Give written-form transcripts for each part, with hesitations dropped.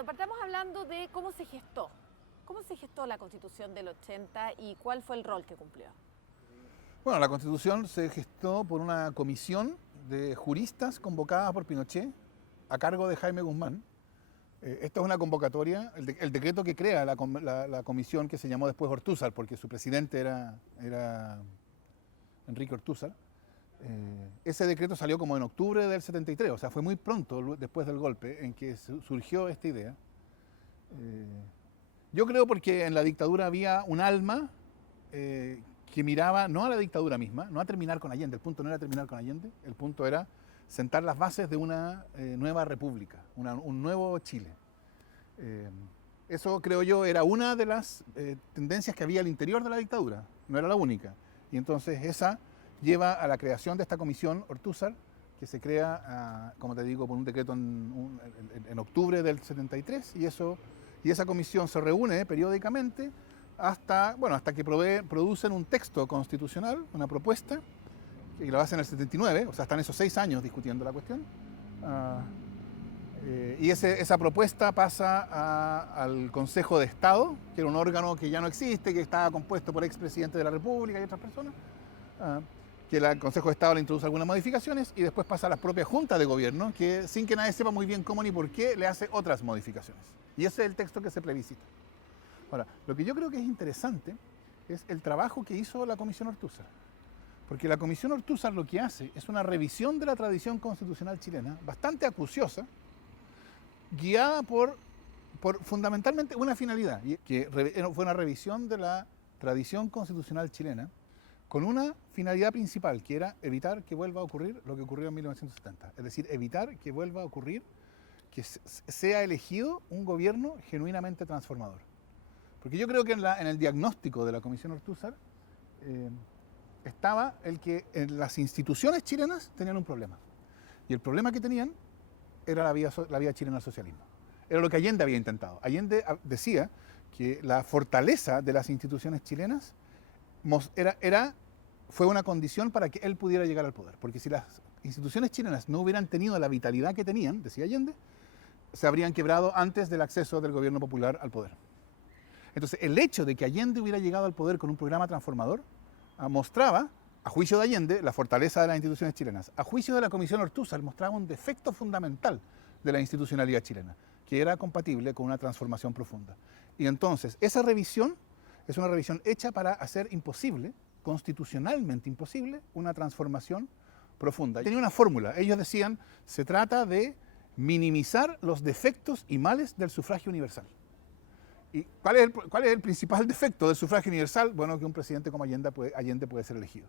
Fernando, partamos hablando de cómo se gestó. ¿Cómo se gestó la Constitución del 80 y cuál fue el rol que cumplió? Bueno, la Constitución se gestó por una comisión de juristas convocada por Pinochet a cargo de Jaime Guzmán. Esta es una convocatoria, el decreto que crea la comisión, que se llamó después Ortúzar, porque su presidente era Enrique Ortúzar. Ese decreto salió como en octubre del 73, o sea, fue muy pronto después del golpe en que surgió esta idea. Yo creo porque en la dictadura había un alma que miraba no a la dictadura misma, no a terminar con Allende. El punto no era terminar con Allende, el punto era sentar las bases de una nueva república, un nuevo Chile. Eso, creo yo, era una de las tendencias que había al interior de la dictadura, no era la única. Y entonces esa lleva a la creación de esta comisión Ortúzar, que se crea, como te digo, por un decreto en octubre del 73, y esa comisión se reúne periódicamente hasta que producen un texto constitucional, una propuesta, y lo hacen en el 79, o sea, están esos 6 años discutiendo la cuestión. Y esa propuesta pasa al Consejo de Estado, que era un órgano que ya no existe, que estaba compuesto por expresidentes de la República y otras personas, que el Consejo de Estado le introduce algunas modificaciones y después pasa a la propia Junta de Gobierno, que sin que nadie sepa muy bien cómo ni por qué le hace otras modificaciones. Y ese es el texto que se plebiscita. Ahora, lo que yo creo que es interesante es el trabajo que hizo la Comisión Ortúzar. Porque la Comisión Ortúzar lo que hace es una revisión de la tradición constitucional chilena, bastante acuciosa, guiada por fundamentalmente una finalidad, que fue una revisión de la tradición constitucional chilena, con una finalidad principal, que era evitar que vuelva a ocurrir lo que ocurrió en 1970. Es decir, evitar que vuelva a ocurrir que sea elegido un gobierno genuinamente transformador. Porque yo creo que en el diagnóstico de la Comisión Ortúzar estaba el que en las instituciones chilenas tenían un problema. Y el problema que tenían era la vía chilena al socialismo. Era lo que Allende había intentado. Allende decía que la fortaleza de las instituciones chilenas fue una condición para que él pudiera llegar al poder. Porque si las instituciones chilenas no hubieran tenido la vitalidad que tenían, decía Allende, se habrían quebrado antes del acceso del gobierno popular al poder. Entonces, el hecho de que Allende hubiera llegado al poder con un programa transformador mostraba, a juicio de Allende, la fortaleza de las instituciones chilenas. A juicio de la Comisión Ortúzar, mostraba un defecto fundamental de la institucionalidad chilena, que era compatible con una transformación profunda. Y entonces, esa revisión es una revisión hecha para hacer imposible, constitucionalmente imposible, una transformación profunda. Tenía una fórmula. Ellos decían, se trata de minimizar los defectos y males del sufragio universal. ¿Y cuál es el principal defecto del sufragio universal? Bueno, que un presidente como Allende puede ser elegido.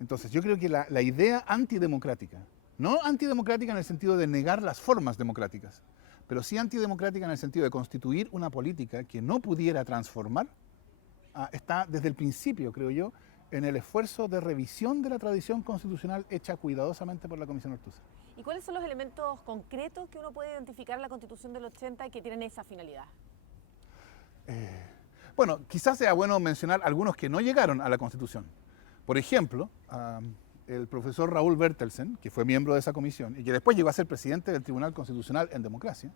Entonces, yo creo que la idea antidemocrática, no antidemocrática en el sentido de negar las formas democráticas, pero sí antidemocrática en el sentido de constituir una política que no pudiera transformar, está desde el principio, creo yo, en el esfuerzo de revisión de la tradición constitucional hecha cuidadosamente por la Comisión Ortúzar. ¿Y cuáles son los elementos concretos que uno puede identificar en la Constitución del 80 y que tienen esa finalidad? Bueno, quizás sea bueno mencionar algunos que no llegaron a la Constitución. Por ejemplo, el profesor Raúl Bertelsen, que fue miembro de esa comisión y que después llegó a ser presidente del Tribunal Constitucional en democracia,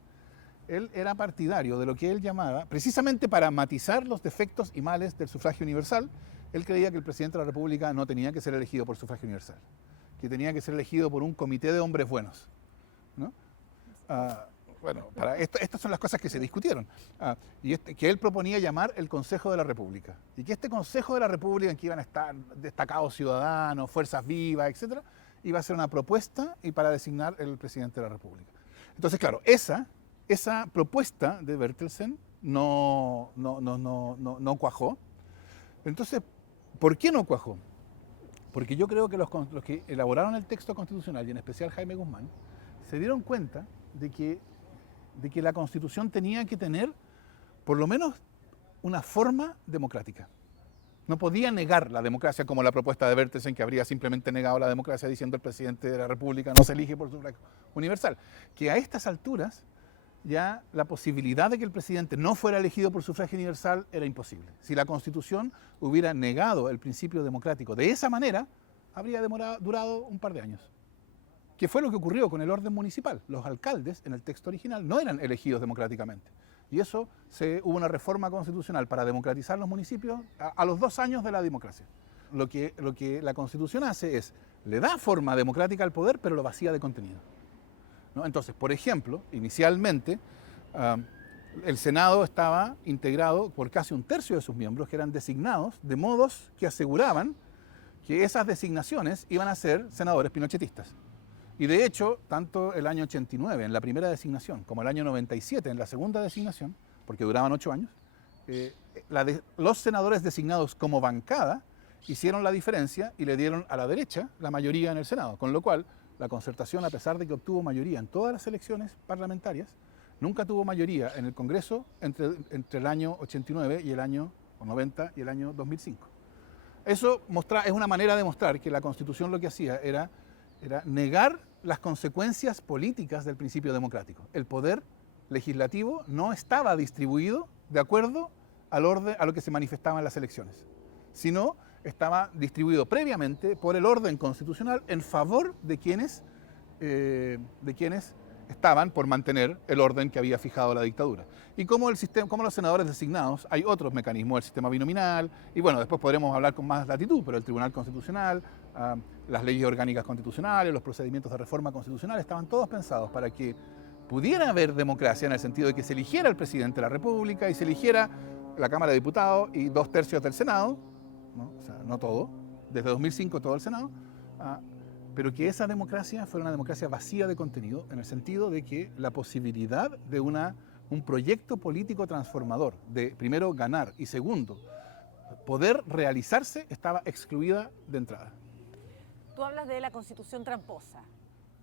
él era partidario de lo que él llamaba, precisamente para matizar los defectos y males del sufragio universal, él creía que el presidente de la República no tenía que ser elegido por sufragio universal, que tenía que ser elegido por un comité de hombres buenos, ¿no? Bueno, estas son las cosas que se discutieron. Que él proponía llamar el Consejo de la República. Y que este Consejo de la República, en que iban a estar destacados ciudadanos, fuerzas vivas, etc., iba a ser una propuesta y para designar el presidente de la República. Entonces, claro, esa propuesta de Bertelsen no cuajó. Entonces, ¿por qué no cuajó? Porque yo creo que los que elaboraron el texto constitucional, y en especial Jaime Guzmán, se dieron cuenta de que la Constitución tenía que tener, por lo menos, una forma democrática. No podía negar la democracia como la propuesta de Bertelsen, que habría simplemente negado la democracia diciendo el presidente de la República no se elige por sufragio universal. Que a estas alturas ya la posibilidad de que el presidente no fuera elegido por sufragio universal era imposible. Si la Constitución hubiera negado el principio democrático de esa manera, habría durado un par de años. que fue lo que ocurrió con el orden municipal. Los alcaldes, en el texto original, no eran elegidos democráticamente. Y eso hubo una reforma constitucional para democratizar los municipios a los 2 años de la democracia. Lo que la Constitución hace es, le da forma democrática al poder, pero lo vacía de contenido, ¿no? Entonces, por ejemplo, inicialmente, el Senado estaba integrado por casi 1/3 de sus miembros que eran designados de modos que aseguraban que esas designaciones iban a ser senadores pinochetistas. Y de hecho, tanto el año 89 en la primera designación como el año 97 en la segunda designación, porque duraban 8 años, los senadores designados como bancada hicieron la diferencia y le dieron a la derecha la mayoría en el Senado, con lo cual la Concertación, a pesar de que obtuvo mayoría en todas las elecciones parlamentarias, nunca tuvo mayoría en el Congreso entre el año 89 y el año 90 y el año 2005. Eso es una manera de mostrar que la Constitución lo que hacía era negar las consecuencias políticas del principio democrático. El poder legislativo no estaba distribuido de acuerdo al orden a lo que se manifestaba en las elecciones, sino estaba distribuido previamente por el orden constitucional en favor de quienes estaban por mantener el orden que había fijado la dictadura. Y como los senadores designados, hay otros mecanismos, el sistema binominal, y bueno, después podremos hablar con más latitud, pero el Tribunal Constitucional, las leyes orgánicas constitucionales, los procedimientos de reforma constitucional, estaban todos pensados para que pudiera haber democracia en el sentido de que se eligiera el presidente de la República y se eligiera la Cámara de Diputados y 2/3 del Senado, ¿no? O sea, no todo, desde 2005 todo el Senado, pero que esa democracia fuera una democracia vacía de contenido, en el sentido de que la posibilidad de un proyecto político transformador, de primero ganar y segundo poder realizarse, estaba excluida de entrada. Tú hablas de la Constitución tramposa.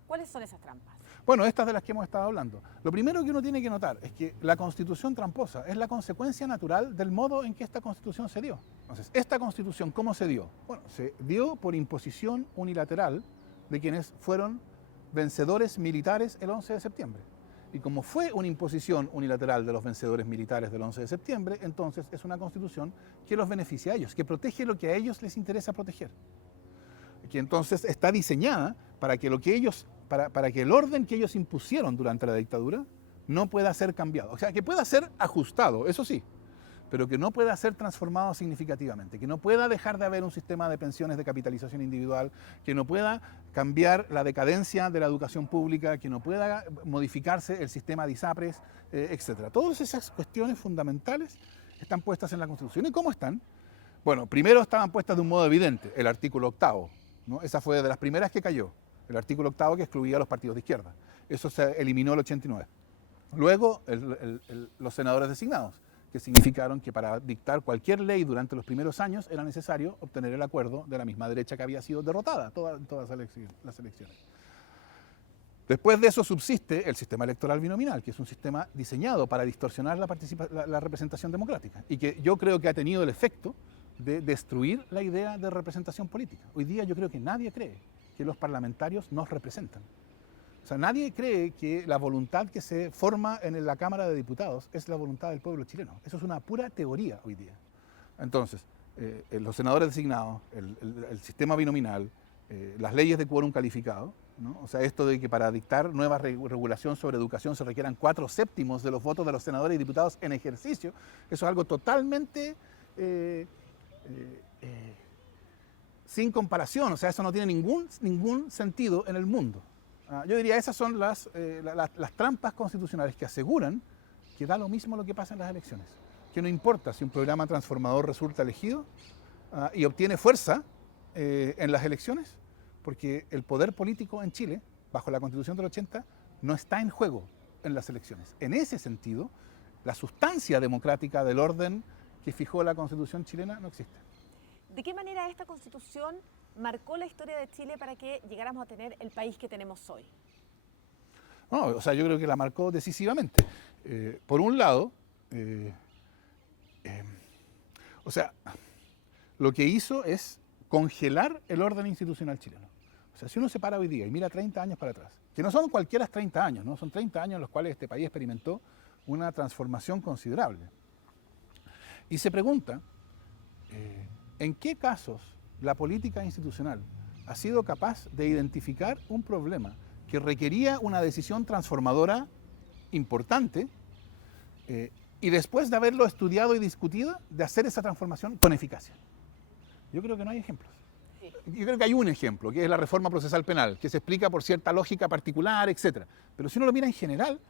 ¿Cuáles son esas trampas? Bueno, estas de las que hemos estado hablando. Lo primero que uno tiene que notar es que la Constitución tramposa es la consecuencia natural del modo en que esta Constitución se dio. Entonces, ¿esta Constitución cómo se dio? Bueno, se dio por imposición unilateral de quienes fueron vencedores militares el 11 de septiembre. Y como fue una imposición unilateral de los vencedores militares del 11 de septiembre, entonces es una Constitución que los beneficia a ellos, que protege lo que a ellos les interesa proteger. Que entonces está diseñada para que para que el orden que ellos impusieron durante la dictadura no pueda ser cambiado. O sea, que pueda ser ajustado, eso sí, pero que no pueda ser transformado significativamente, que no pueda dejar de haber un sistema de pensiones de capitalización individual, que no pueda cambiar la decadencia de la educación pública, que no pueda modificarse el sistema de ISAPRES, etc. Todas esas cuestiones fundamentales están puestas en la Constitución. ¿Y cómo están? Bueno, primero estaban puestas de un modo evidente, el artículo 8º, ¿no? Esa fue de las primeras que cayó, el artículo 8º que excluía a los partidos de izquierda. Eso se eliminó en el 89. Luego, los senadores designados, que significaron que para dictar cualquier ley durante los primeros años era necesario obtener el acuerdo de la misma derecha que había sido derrotada en todas las elecciones. Después de eso subsiste el sistema electoral binominal, que es un sistema diseñado para distorsionar la representación democrática y que yo creo que ha tenido el efecto de destruir la idea de representación política. Hoy día yo creo que nadie cree que los parlamentarios nos representan. O sea, nadie cree que la voluntad que se forma en la Cámara de Diputados es la voluntad del pueblo chileno. Eso es una pura teoría hoy día. Entonces, los senadores designados, el sistema binominal, las leyes de quórum calificado, ¿no? O sea, esto de que para dictar nueva regulación sobre educación se requieran 4/7 de los votos de los senadores y diputados en ejercicio, eso es algo totalmente sin comparación. O sea, eso no tiene ningún sentido en el mundo. Yo diría, esas son las trampas constitucionales que aseguran que da lo mismo lo que pasa en las elecciones. Que no importa si un programa transformador resulta elegido y obtiene fuerza en las elecciones, porque el poder político en Chile, bajo la Constitución del 80, no está en juego en las elecciones. En ese sentido, la sustancia democrática del orden que fijó la Constitución chilena no existe. ¿De qué manera esta Constitución marcó la historia de Chile para que llegáramos a tener el país que tenemos hoy? No, o sea, yo creo que la marcó decisivamente. Por un lado, o sea, lo que hizo es congelar el orden institucional chileno. O sea, si uno se para hoy día y mira 30 años para atrás, que no son cualquiera 30 años, ¿no? Son 30 años en los cuales este país experimentó una transformación considerable. Y se pregunta, ¿en qué casos la política institucional ha sido capaz de identificar un problema que requería una decisión transformadora importante y después de haberlo estudiado y discutido, de hacer esa transformación con eficacia. Yo creo que no hay ejemplos. Sí. Yo creo que hay un ejemplo, que es la reforma procesal penal, que se explica por cierta lógica particular, etc. Pero si uno lo mira en general,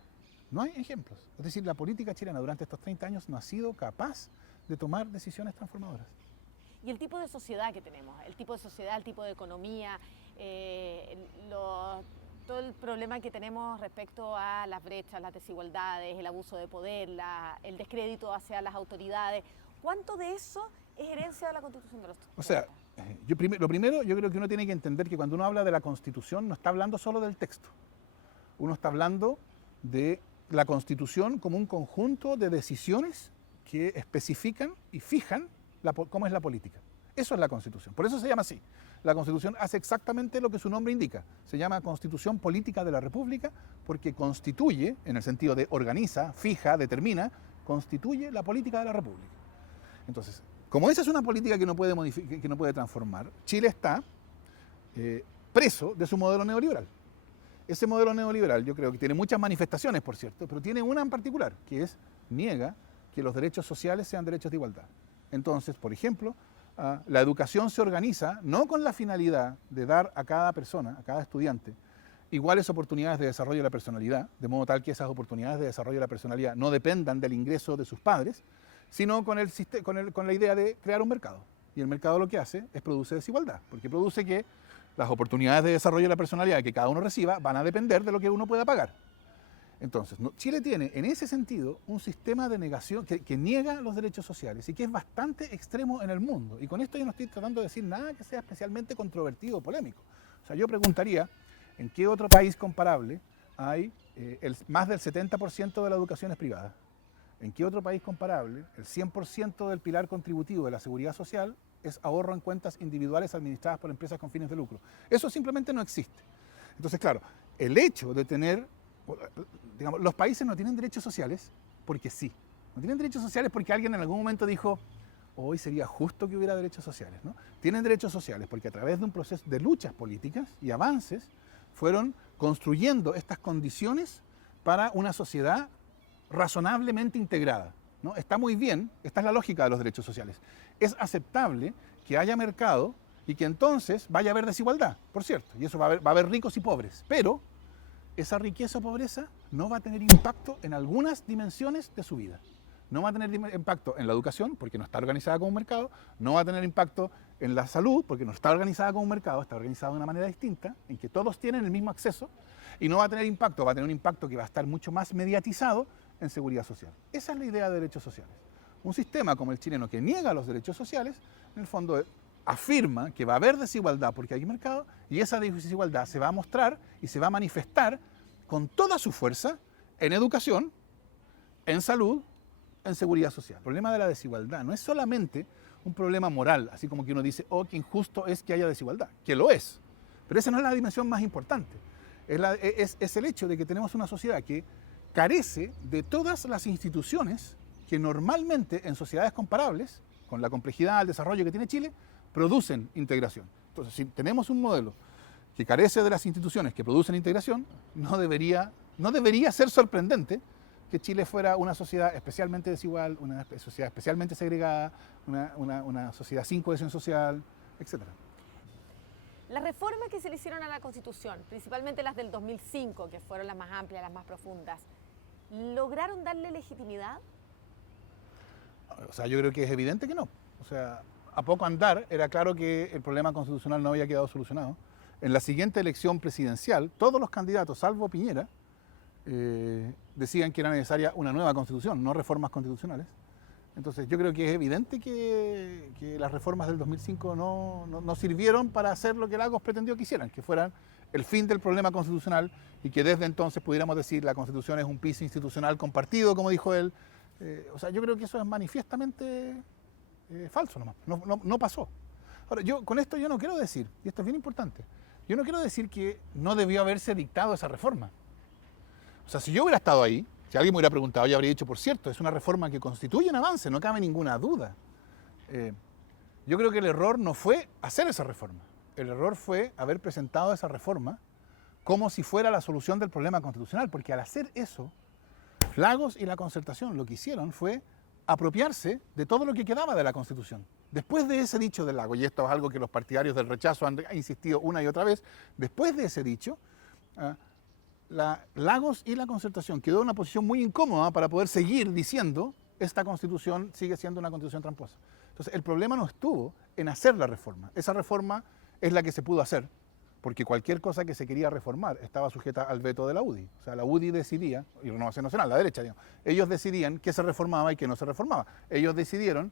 no hay ejemplos. Es decir, la política chilena durante estos 30 años no ha sido capaz de tomar decisiones transformadoras. Y el tipo de sociedad que tenemos, el tipo de sociedad, el tipo de economía, todo el problema que tenemos respecto a las brechas, las desigualdades, el abuso de poder, el descrédito hacia las autoridades, ¿cuánto de eso es herencia de la Constitución de los 30? O sea, lo primero, yo creo que uno tiene que entender que cuando uno habla de la Constitución no está hablando solo del texto. Uno está hablando de la Constitución como un conjunto de decisiones que especifican y fijan cómo es la política. Eso es la Constitución. Por eso se llama así. La Constitución hace exactamente lo que su nombre indica. Se llama Constitución Política de la República porque constituye, en el sentido de organiza, fija, determina, constituye la política de la República. Entonces, como esa es una política que no puede modificar, que no puede transformar, Chile está preso de su modelo neoliberal. Ese modelo neoliberal yo creo que tiene muchas manifestaciones, por cierto, pero tiene una en particular, que es niega que los derechos sociales sean derechos de igualdad. Entonces, por ejemplo, la educación se organiza no con la finalidad de dar a cada persona, a cada estudiante, iguales oportunidades de desarrollo de la personalidad, de modo tal que esas oportunidades de desarrollo de la personalidad no dependan del ingreso de sus padres, sino con la idea de crear un mercado. Y el mercado lo que hace es produce desigualdad, porque produce que las oportunidades de desarrollo de la personalidad que cada uno reciba van a depender de lo que uno pueda pagar. Entonces, Chile tiene en ese sentido un sistema de negación que niega los derechos sociales y que es bastante extremo en el mundo. Y con esto yo no estoy tratando de decir nada que sea especialmente controvertido o polémico. O sea, yo preguntaría, ¿en qué otro país comparable hay más del 70% de la educación es privada? ¿En qué otro país comparable el 100% del pilar contributivo de la seguridad social es ahorro en cuentas individuales administradas por empresas con fines de lucro? Eso simplemente no existe. Entonces, claro, el hecho de tener, digamos, los países no tienen derechos sociales porque sí. No tienen derechos sociales porque alguien en algún momento dijo, hoy sería justo que hubiera derechos sociales, ¿no? Tienen derechos sociales porque a través de un proceso de luchas políticas y avances fueron construyendo estas condiciones para una sociedad razonablemente integrada, ¿no? Está muy bien, esta es la lógica de los derechos sociales. Es aceptable que haya mercado y que entonces vaya a haber desigualdad, por cierto, y eso va a haber ricos y pobres, pero esa riqueza o pobreza no va a tener impacto en algunas dimensiones de su vida. No va a tener impacto en la educación, porque no está organizada como un mercado, no va a tener impacto en la salud, porque no está organizada como un mercado, está organizada de una manera distinta, en que todos tienen el mismo acceso, y no va a tener impacto, va a tener un impacto que va a estar mucho más mediatizado en seguridad social. Esa es la idea de derechos sociales. Un sistema como el chileno que niega los derechos sociales, en el fondo afirma que va a haber desigualdad porque hay mercado y esa desigualdad se va a mostrar y se va a manifestar con toda su fuerza en educación, en salud, en seguridad social. El problema de la desigualdad no es solamente un problema moral, así como que uno dice, oh, qué injusto es que haya desigualdad, que lo es, pero esa no es la dimensión más importante. Es el hecho de que tenemos una sociedad que carece de todas las instituciones que normalmente en sociedades comparables, con la complejidad del desarrollo que tiene Chile, producen integración. Entonces, si tenemos un modelo que carece de las instituciones que producen integración, no debería ser sorprendente que Chile fuera una sociedad especialmente desigual, una sociedad especialmente segregada, una sociedad sin cohesión social, etc. Las reformas que se le hicieron a la Constitución, principalmente las del 2005, que fueron las más amplias, las más profundas, ¿lograron darle legitimidad? O sea, yo creo que es evidente que no. O sea, a poco andar era claro que el problema constitucional no había quedado solucionado. En la siguiente elección presidencial, todos los candidatos, salvo Piñera, decían que era necesaria una nueva constitución, no reformas constitucionales. Entonces yo creo que es evidente que las reformas del 2005 no sirvieron para hacer lo que Lagos pretendió que hicieran, que fueran el fin del problema constitucional y que desde entonces pudiéramos decir la Constitución es un piso institucional compartido, como dijo él. O sea, yo creo que eso es manifiestamente falso nomás, no pasó. Ahora, con esto yo no quiero decir, y esto es bien importante, yo no quiero decir que no debió haberse dictado esa reforma. O sea, si yo hubiera estado ahí, si alguien me hubiera preguntado, yo habría dicho, por cierto, es una reforma que constituye un avance, no cabe ninguna duda. Yo creo que el error no fue hacer esa reforma, el error fue haber presentado esa reforma como si fuera la solución del problema constitucional, porque al hacer eso, Lagos y la Concertación lo que hicieron fue apropiarse de todo lo que quedaba de la Constitución. Después de ese dicho de Lagos, y esto es algo que los partidarios del rechazo han insistido una y otra vez, después de ese dicho, Lagos y la Concertación quedó en una posición muy incómoda para poder seguir diciendo esta Constitución sigue siendo una Constitución tramposa. Entonces, el problema no estuvo en hacer la reforma. Esa reforma es la que se pudo hacer, porque cualquier cosa que se quería reformar estaba sujeta al veto de la UDI. O sea, la UDI decidía, y Renovación Nacional, la derecha, digamos, ellos decidían qué se reformaba y qué no se reformaba. Ellos dijeron,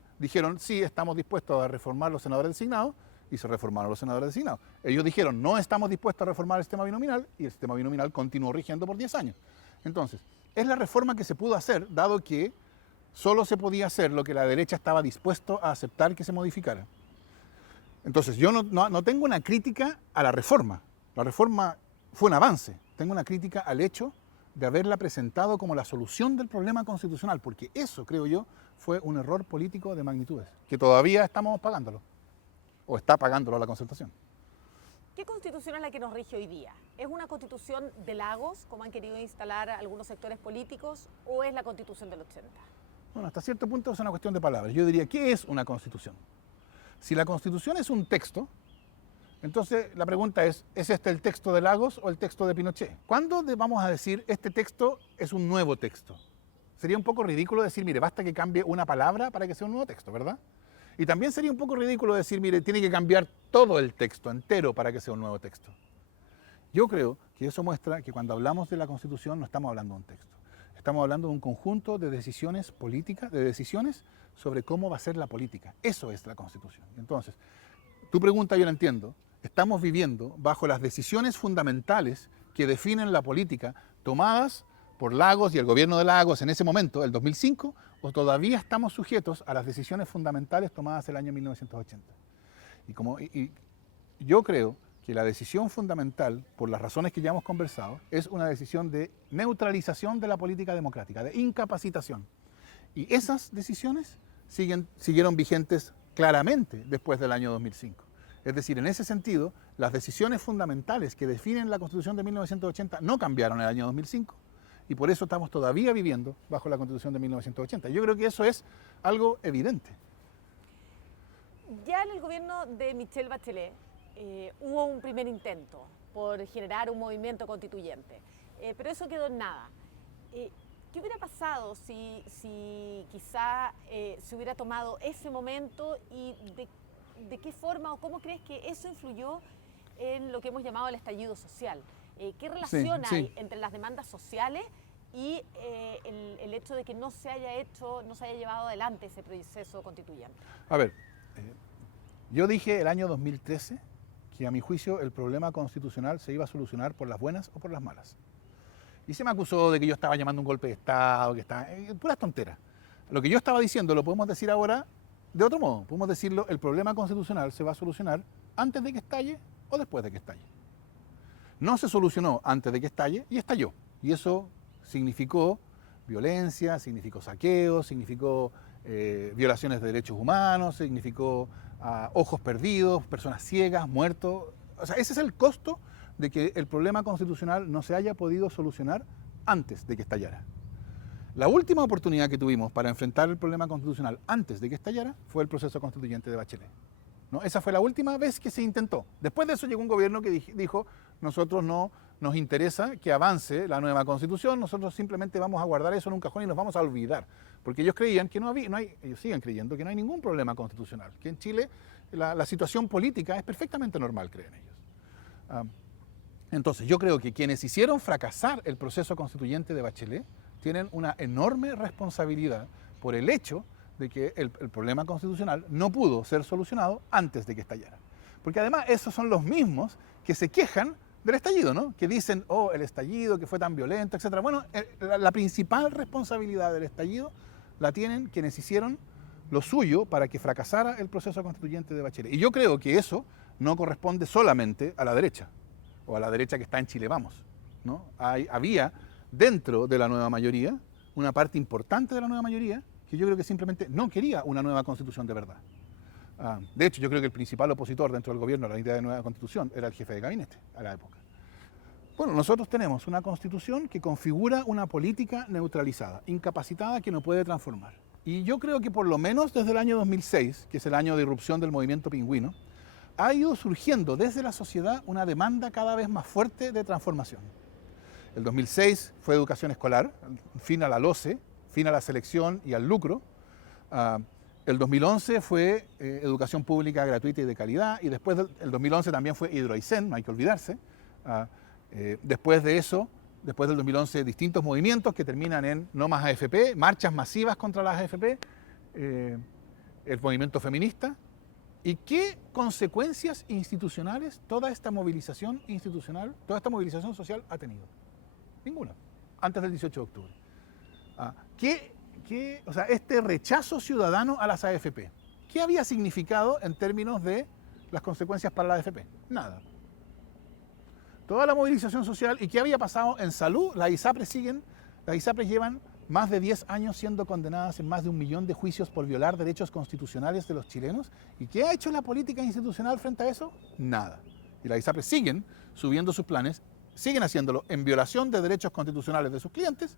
sí, estamos dispuestos a reformar los senadores designados, y se reformaron los senadores designados. Ellos dijeron, no estamos dispuestos a reformar el sistema binominal, y el sistema binominal continuó rigiendo por 10 años. Entonces, es la reforma que se pudo hacer, dado que solo se podía hacer lo que la derecha estaba dispuesto a aceptar que se modificara. Entonces, yo no tengo una crítica a la reforma. La reforma fue un avance. Tengo una crítica al hecho de haberla presentado como la solución del problema constitucional, porque eso, creo yo, fue un error político de magnitudes, que todavía estamos pagándolo, o está pagándolo la Concertación. ¿Qué constitución es la que nos rige hoy día? ¿Es una constitución de Lagos, como han querido instalar algunos sectores políticos, o es la constitución del 80? Bueno, hasta cierto punto es una cuestión de palabras. Yo diría, ¿qué es una constitución? Si la Constitución es un texto, entonces la pregunta es este el texto de Lagos o el texto de Pinochet? ¿Cuándo vamos a decir este texto es un nuevo texto? Sería un poco ridículo decir, mire, basta que cambie una palabra para que sea un nuevo texto, ¿verdad? Y también sería un poco ridículo decir, mire, tiene que cambiar todo el texto entero para que sea un nuevo texto. Yo creo que eso muestra que cuando hablamos de la Constitución no estamos hablando de un texto. Estamos hablando de un conjunto de decisiones políticas, de decisiones sobre cómo va a ser la política. Eso es la Constitución. Entonces, tu pregunta yo la entiendo. Estamos viviendo bajo las decisiones fundamentales que definen la política tomadas por Lagos y el gobierno de Lagos en ese momento, el 2005, o todavía estamos sujetos a las decisiones fundamentales tomadas el año 1980. Y yo creo que la decisión fundamental, por las razones que ya hemos conversado, es una decisión de neutralización de la política democrática, de incapacitación. Y esas decisiones siguieron vigentes claramente después del año 2005. Es decir, en ese sentido, las decisiones fundamentales que definen la Constitución de 1980 no cambiaron en el año 2005 y por eso estamos todavía viviendo bajo la Constitución de 1980. Yo creo que eso es algo evidente. Ya en el gobierno de Michelle Bachelet hubo un primer intento por generar un movimiento constituyente, pero eso quedó en nada. ¿Qué hubiera pasado si quizá se hubiera tomado ese momento y de qué forma o cómo crees que eso influyó en lo que hemos llamado el estallido social? ¿Qué relación hay entre las demandas sociales y el hecho de que no se haya llevado adelante ese proceso constituyente? A ver, yo dije el año 2013 que a mi juicio el problema constitucional se iba a solucionar por las buenas o por las malas. Y se me acusó de que yo estaba llamando un golpe de Estado, que estaba... puras tonteras. Lo que yo estaba diciendo lo podemos decir ahora de otro modo. Podemos decirlo, el problema constitucional se va a solucionar antes de que estalle o después de que estalle. No se solucionó antes de que estalle y estalló. Y eso significó violencia, significó saqueos, significó violaciones de derechos humanos, significó ojos perdidos, personas ciegas, muertos. O sea, ese es el costo de que el problema constitucional no se haya podido solucionar antes de que estallara. La última oportunidad que tuvimos para enfrentar el problema constitucional antes de que estallara fue el proceso constituyente de Bachelet, ¿no? Esa fue la última vez que se intentó. Después de eso llegó un gobierno que dijo, nosotros no nos interesa que avance la nueva constitución, nosotros simplemente vamos a guardar eso en un cajón y nos vamos a olvidar. Porque ellos creían que ellos siguen creyendo que no hay ningún problema constitucional, que en Chile la situación política es perfectamente normal, creen ellos. Entonces, yo creo que quienes hicieron fracasar el proceso constituyente de Bachelet tienen una enorme responsabilidad por el hecho de que el problema constitucional no pudo ser solucionado antes de que estallara. Porque además esos son los mismos que se quejan del estallido, ¿no? Que dicen, oh, el estallido, que fue tan violento, etc. Bueno, la principal responsabilidad del estallido la tienen quienes hicieron lo suyo para que fracasara el proceso constituyente de Bachelet. Y yo creo que eso no corresponde solamente a la derecha, o a la derecha que está en Chile Vamos, ¿no? Había dentro de la nueva mayoría, una parte importante de la nueva mayoría, que yo creo que simplemente no quería una nueva constitución de verdad. De hecho, yo creo que el principal opositor dentro del gobierno a la idea de nueva constitución era el jefe de gabinete a la época. Bueno, nosotros tenemos una constitución que configura una política neutralizada, incapacitada, que no puede transformar. Y yo creo que por lo menos desde el año 2006, que es el año de irrupción del movimiento pingüino, ha ido surgiendo desde la sociedad una demanda cada vez más fuerte de transformación. El 2006 fue educación escolar, fin a la LOCE, fin a la selección y al lucro. El 2011 fue educación pública gratuita y de calidad, y después del 2011 también fue Hidroaicén, no hay que olvidarse. Después de eso, después del 2011, distintos movimientos que terminan en no más AFP, marchas masivas contra las AFP, el movimiento feminista. ¿Y qué consecuencias institucionales toda esta movilización institucional, toda esta movilización social ha tenido? Ninguna, antes del 18 de octubre. O sea, este rechazo ciudadano a las AFP, ¿qué había significado en términos de las consecuencias para la AFP? Nada. Toda la movilización social, ¿y qué había pasado en salud? Las ISAPRES llevan más de 10 años siendo condenadas en más de 1 millón de juicios por violar derechos constitucionales de los chilenos. ¿Y qué ha hecho la política institucional frente a eso? Nada. Y las ISAPRES siguen subiendo sus planes, siguen haciéndolo en violación de derechos constitucionales de sus clientes,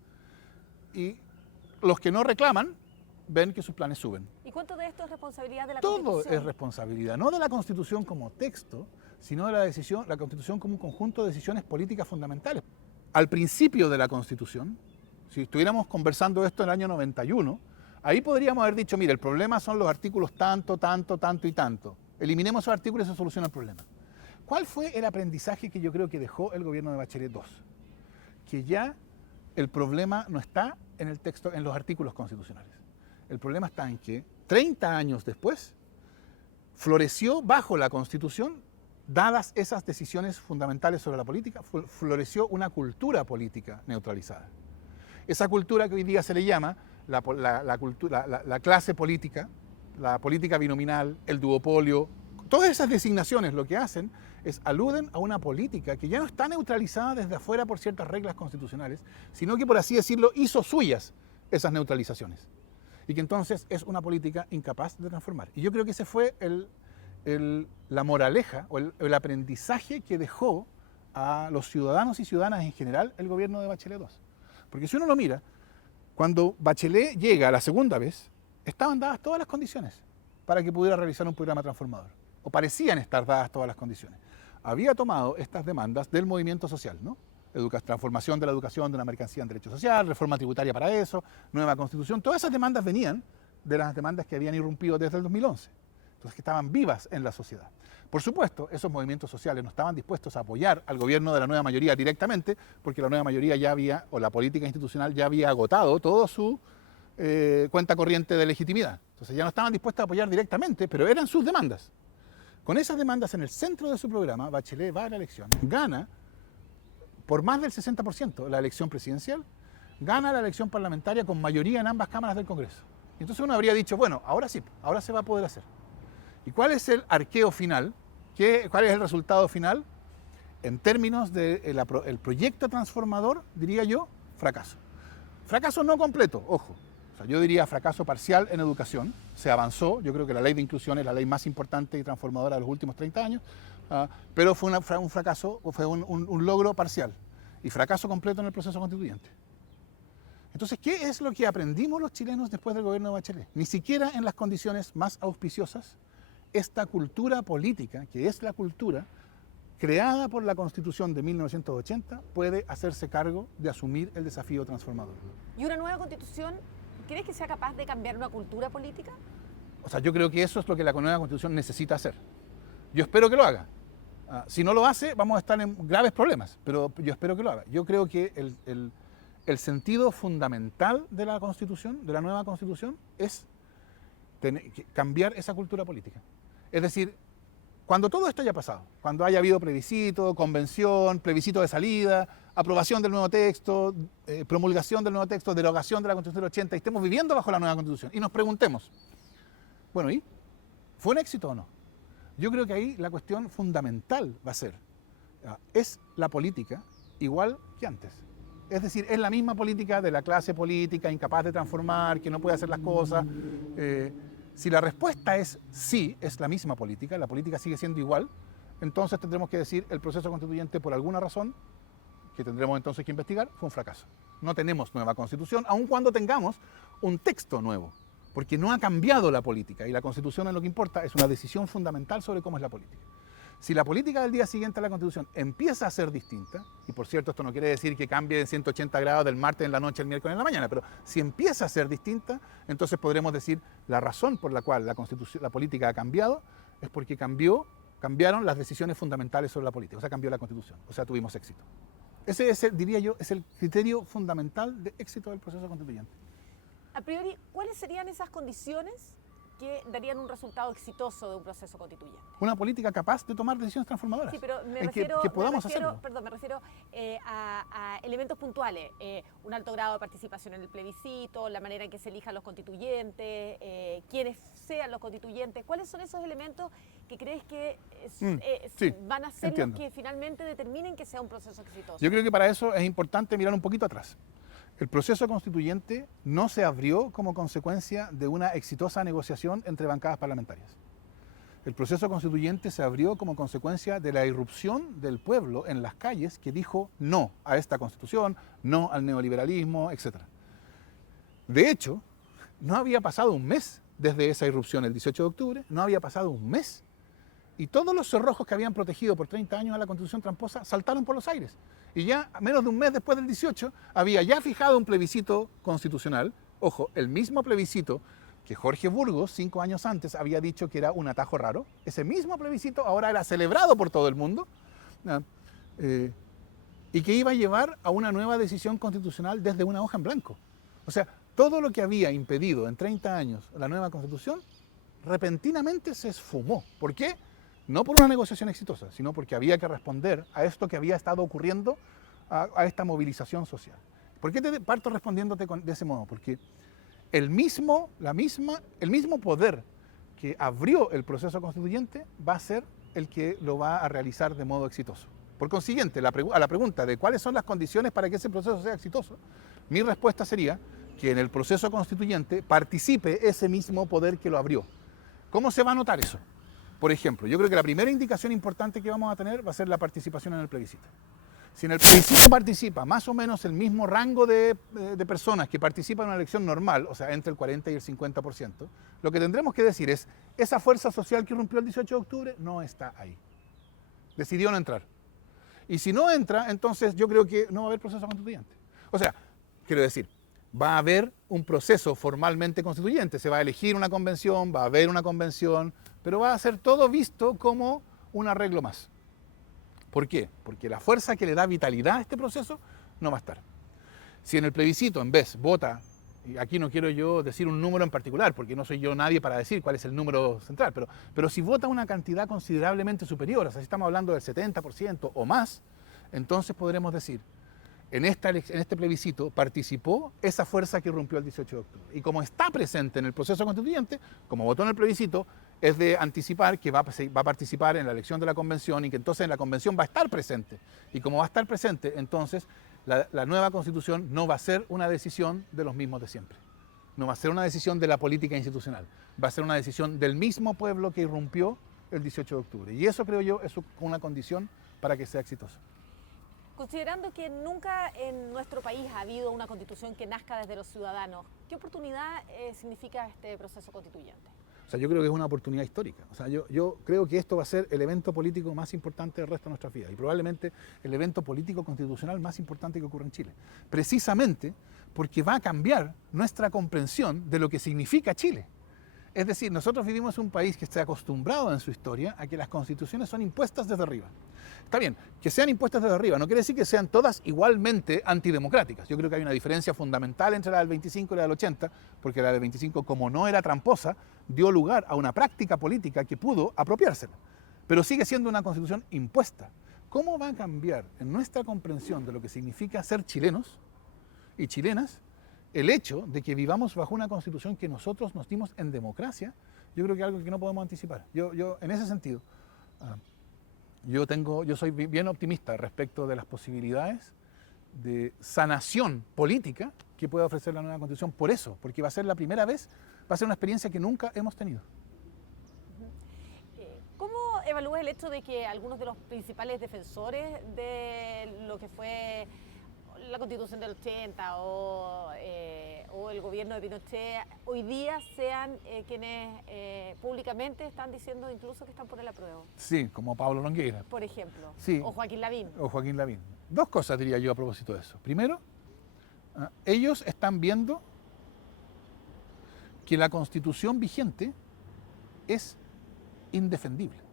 y los que no reclaman ven que sus planes suben. ¿Y cuánto de esto es responsabilidad de la Todo Constitución? es responsabilidad, no de la Constitución como texto, sino de la Constitución como un conjunto de decisiones políticas fundamentales. Al principio de la Constitución, si estuviéramos conversando esto en el año 91, ahí podríamos haber dicho, mire, el problema son los artículos tanto, tanto, tanto y tanto. Eliminemos esos artículos y se soluciona el problema. ¿Cuál fue el aprendizaje que yo creo que dejó el gobierno de Bachelet II? Que ya el problema no está en el texto, en los artículos constitucionales. El problema está en que 30 años después floreció bajo la Constitución, dadas esas decisiones fundamentales sobre la política, floreció una cultura política neutralizada. Esa cultura que hoy día se le llama la clase política, la política binominal, el duopolio, todas esas designaciones lo que hacen es aluden a una política que ya no está neutralizada desde afuera por ciertas reglas constitucionales, sino que, por así decirlo, hizo suyas esas neutralizaciones. Y que entonces es una política incapaz de transformar. Y yo creo que ese fue la moraleja o el aprendizaje que dejó a los ciudadanos y ciudadanas en general el gobierno de Bachelet II. Porque si uno lo mira, cuando Bachelet llega la segunda vez, estaban dadas todas las condiciones para que pudiera realizar un programa transformador. O parecían estar dadas todas las condiciones. Había tomado estas demandas del movimiento social, ¿no? Transformación de la educación de una mercancía en derecho social, reforma tributaria para eso, nueva constitución. Todas esas demandas venían de las demandas que habían irrumpido desde el 2011. Entonces, que estaban vivas en la sociedad. Por supuesto, esos movimientos sociales no estaban dispuestos a apoyar al gobierno de la nueva mayoría directamente, porque la nueva mayoría ya había, o la política institucional ya había agotado toda su cuenta corriente de legitimidad. Entonces ya no estaban dispuestos a apoyar directamente, pero eran sus demandas. Con esas demandas en el centro de su programa, Bachelet va a la elección, gana por más del 60% la elección presidencial, gana la elección parlamentaria con mayoría en ambas cámaras del Congreso. Y entonces uno habría dicho, bueno, ahora sí, ahora se va a poder hacer. ¿Y cuál es el arqueo final? ¿Cuál es el resultado final? En términos del proyecto transformador, diría yo, fracaso. Fracaso no completo, ojo. O sea, yo diría fracaso parcial en educación. Se avanzó, yo creo que la ley de inclusión es la ley más importante y transformadora de los últimos 30 años, pero fue un fracaso, fue un logro parcial. Y fracaso completo en el proceso constituyente. Entonces, ¿qué es lo que aprendimos los chilenos después del gobierno de Bachelet? Ni siquiera en las condiciones más auspiciosas, esta cultura política, que es la cultura creada por la Constitución de 1980, puede hacerse cargo de asumir el desafío transformador. ¿Y una nueva Constitución, crees que sea capaz de cambiar una cultura política? O sea, yo creo que eso es lo que la nueva Constitución necesita hacer. Yo espero que lo haga. Si no lo hace, vamos a estar en graves problemas, pero yo espero que lo haga. Yo creo que el sentido fundamental de la Constitución, de la nueva Constitución, es cambiar esa cultura política. Es decir, cuando todo esto haya pasado, cuando haya habido plebiscito, convención, plebiscito de salida, aprobación del nuevo texto, promulgación del nuevo texto, derogación de la Constitución del 80, y estemos viviendo bajo la nueva Constitución, y nos preguntemos, bueno, ¿y fue un éxito o no? Yo creo que ahí la cuestión fundamental va a ser, ¿es la política igual que antes? Es decir, es la misma política de la clase política, incapaz de transformar, que no puede hacer las cosas. Si la respuesta es sí, es la misma política, la política sigue siendo igual, entonces tendremos que decir el proceso constituyente por alguna razón que tendremos entonces que investigar, fue un fracaso. No tenemos nueva constitución, aun cuando tengamos un texto nuevo, porque no ha cambiado la política y la constitución en lo que importa es una decisión fundamental sobre cómo es la política. Si la política del día siguiente a la constitución empieza a ser distinta, y por cierto esto no quiere decir que cambie en 180 grados del martes en la noche al miércoles en la mañana, pero si empieza a ser distinta, entonces podremos decir la razón por la cual la política ha cambiado es porque cambiaron las decisiones fundamentales sobre la política, o sea, cambió la constitución, o sea, tuvimos éxito. Ese es, diría yo, es el criterio fundamental de éxito del proceso constituyente. A priori, ¿cuáles serían esas condiciones que darían un resultado exitoso de un proceso constituyente? Una política capaz de tomar decisiones transformadoras. Sí, pero que podamos hacerlo. me refiero a elementos puntuales, un alto grado de participación en el plebiscito, la manera en que se elijan los constituyentes, quiénes sean los constituyentes. ¿Cuáles son esos elementos que crees que van a ser los que finalmente determinen que sea un proceso exitoso? Yo creo que para eso es importante mirar un poquito atrás. El proceso constituyente no se abrió como consecuencia de una exitosa negociación entre bancadas parlamentarias. El proceso constituyente se abrió como consecuencia de la irrupción del pueblo en las calles que dijo no a esta constitución, no al neoliberalismo, etc. De hecho, no había pasado un mes desde esa irrupción, el 18 de octubre, no había pasado un mes y todos los cerrojos que habían protegido por 30 años a la constitución tramposa saltaron por los aires. Y ya menos de un mes después del 18 había ya fijado un plebiscito constitucional, ojo, el mismo plebiscito que Jorge Burgos 5 años antes había dicho que era un atajo raro, ese mismo plebiscito ahora era celebrado por todo el mundo y que iba a llevar a una nueva decisión constitucional desde una hoja en blanco. O sea, todo lo que había impedido en 30 años la nueva constitución repentinamente se esfumó. ¿Por qué? No por una negociación exitosa, sino porque había que responder a esto que había estado ocurriendo, a esta movilización social. ¿Por qué te parto respondiéndote de ese modo? Porque el mismo poder que abrió el proceso constituyente va a ser el que lo va a realizar de modo exitoso. Por consiguiente, a la pregunta de cuáles son las condiciones para que ese proceso sea exitoso, mi respuesta sería que en el proceso constituyente participe ese mismo poder que lo abrió. ¿Cómo se va a notar eso? Por ejemplo, yo creo que la primera indicación importante que vamos a tener va a ser la participación en el plebiscito. Si en el plebiscito participa más o menos el mismo rango de personas que participan en una elección normal, o sea, entre el 40 y el 50%, lo que tendremos que decir es, esa fuerza social que irrumpió el 18 de octubre no está ahí. Decidió no entrar. Y si no entra, entonces yo creo que no va a haber proceso constituyente. O sea, quiero decir, va a haber un proceso formalmente constituyente, se va a elegir una convención, va a haber una convención, pero va a ser todo visto como un arreglo más. ¿Por qué? Porque la fuerza que le da vitalidad a este proceso no va a estar. Si en el plebiscito en vez vota, y aquí no quiero yo decir un número en particular, porque no soy yo nadie para decir cuál es el número central, pero si vota una cantidad considerablemente superior, o sea, si estamos hablando del 70% o más, entonces podremos decir, en este plebiscito participó esa fuerza que irrumpió el 18 de octubre. Y como está presente en el proceso constituyente, como votó en el plebiscito, es de anticipar que va a participar en la elección de la convención y que entonces en la convención va a estar presente. Y como va a estar presente, entonces la nueva constitución no va a ser una decisión de los mismos de siempre. No va a ser una decisión de la política institucional. Va a ser una decisión del mismo pueblo que irrumpió el 18 de octubre. Y eso, creo yo, es una condición para que sea exitoso. Considerando que nunca en nuestro país ha habido una constitución que nazca desde los ciudadanos, ¿qué oportunidad significa este proceso constituyente? O sea, yo creo que es una oportunidad histórica. O sea, yo creo que esto va a ser el evento político más importante del resto de nuestras vidas y probablemente el evento político constitucional más importante que ocurre en Chile. Precisamente porque va a cambiar nuestra comprensión de lo que significa Chile. Es decir, nosotros vivimos en un país que está acostumbrado en su historia a que las constituciones son impuestas desde arriba. Está bien, que sean impuestas desde arriba, no quiere decir que sean todas igualmente antidemocráticas. Yo creo que hay una diferencia fundamental entre la del 25 y la del 80, porque la del 25, como no era tramposa, dio lugar a una práctica política que pudo apropiársela. Pero sigue siendo una constitución impuesta. ¿Cómo va a cambiar en nuestra comprensión de lo que significa ser chilenos y chilenas el hecho de que vivamos bajo una constitución que nosotros nos dimos en democracia? Yo creo que es algo que no podemos anticipar. Yo en ese sentido, yo soy bien optimista respecto de las posibilidades de sanación política que puede ofrecer la nueva constitución. Por eso, porque va a ser la primera vez, va a ser una experiencia que nunca hemos tenido. ¿Cómo evalúas el hecho de que algunos de los principales defensores de lo que fue la Constitución del 80 o el gobierno de Pinochet hoy día sean quienes públicamente están diciendo incluso que están por el apruebo? Sí, como Pablo Longueira. Por ejemplo. Sí. O Joaquín Lavín. O Joaquín Lavín. Dos cosas diría yo a propósito de eso. Primero, ellos están viendo que la Constitución vigente es indefendible.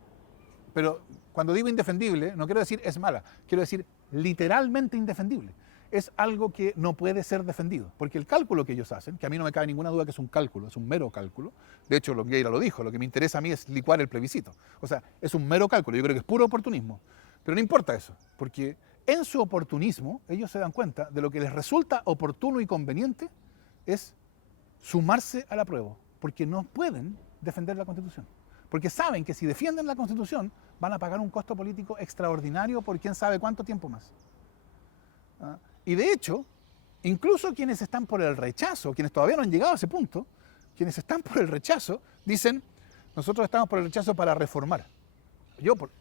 Pero cuando digo indefendible, no quiero decir es mala, quiero decir literalmente indefendible. Es algo que no puede ser defendido, porque el cálculo que ellos hacen, que a mí no me cabe ninguna duda que es un cálculo, es un mero cálculo, de hecho Longueira lo dijo, lo que me interesa a mí es licuar el plebiscito, o sea, es un mero cálculo, yo creo que es puro oportunismo, pero no importa eso, porque en su oportunismo ellos se dan cuenta de lo que les resulta oportuno y conveniente es sumarse al apruebo, porque no pueden defender la Constitución. Porque saben que si defienden la Constitución van a pagar un costo político extraordinario por quién sabe cuánto tiempo más. Y de hecho, incluso quienes están por el rechazo, quienes todavía no han llegado a ese punto, quienes están por el rechazo, dicen, nosotros estamos por el rechazo para reformar.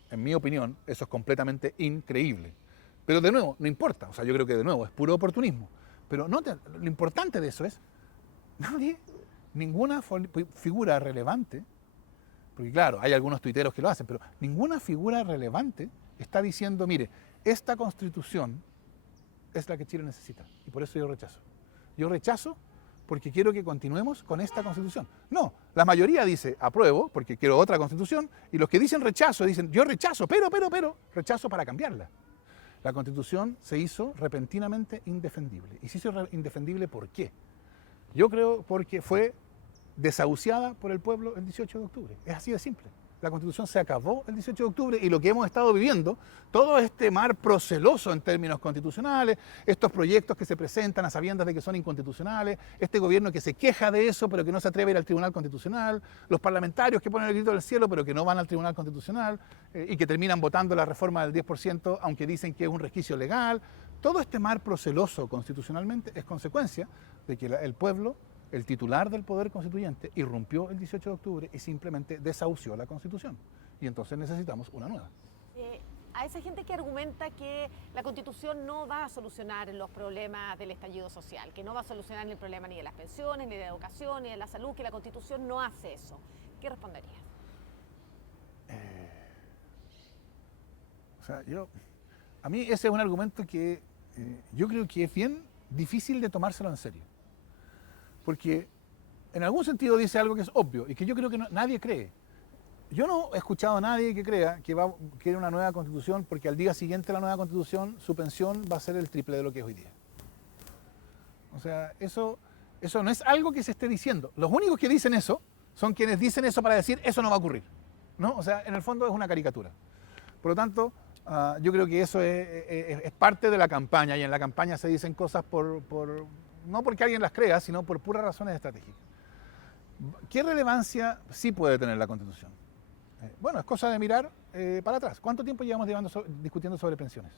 En mi opinión, eso es completamente increíble. Pero de nuevo, no importa, o sea, yo creo que de nuevo es puro oportunismo. Pero lo importante de eso es, ninguna figura relevante, porque claro, hay algunos tuiteros que lo hacen, pero ninguna figura relevante está diciendo, mire, esta Constitución es la que Chile necesita, y por eso yo rechazo. Yo rechazo porque quiero que continuemos con esta Constitución. No, la mayoría dice apruebo porque quiero otra Constitución, y los que dicen rechazo dicen yo rechazo, pero, rechazo para cambiarla. La Constitución se hizo repentinamente indefendible. ¿Y se hizo indefendible por qué? Yo creo porque fue desahuciada por el pueblo el 18 de octubre. Es así de simple. La Constitución se acabó el 18 de octubre y lo que hemos estado viviendo, todo este mar proceloso en términos constitucionales, estos proyectos que se presentan a sabiendas de que son inconstitucionales, este gobierno que se queja de eso pero que no se atreve a ir al Tribunal Constitucional, los parlamentarios que ponen el grito del cielo pero que no van al Tribunal Constitucional y que terminan votando la reforma del 10% aunque dicen que es un resquicio legal. Todo este mar proceloso constitucionalmente es consecuencia de que el pueblo, el titular del poder constituyente, irrumpió el 18 de octubre y simplemente desahució la Constitución. Y entonces necesitamos una nueva. A esa gente que argumenta que la Constitución no va a solucionar los problemas del estallido social, que no va a solucionar el problema ni de las pensiones, ni de la educación, ni de la salud, que la Constitución no hace eso, ¿qué responderías? A mí ese es un argumento que yo creo que es bien difícil de tomárselo en serio. Porque en algún sentido dice algo que es obvio y que yo creo que nadie cree. Yo no he escuchado a nadie que crea que quiere una nueva Constitución porque al día siguiente de la nueva Constitución su pensión va a ser el triple de lo que es hoy día. O sea, eso no es algo que se esté diciendo. Los únicos que dicen eso son quienes dicen eso para decir eso no va a ocurrir, ¿no? O sea, en el fondo es una caricatura. Por lo tanto, yo creo que eso es parte de la campaña, y en la campaña se dicen cosas no porque alguien las crea, sino por puras razones estratégicas. ¿Qué relevancia sí puede tener la Constitución? Bueno, es cosa de mirar para atrás. ¿Cuánto tiempo llevamos discutiendo sobre pensiones?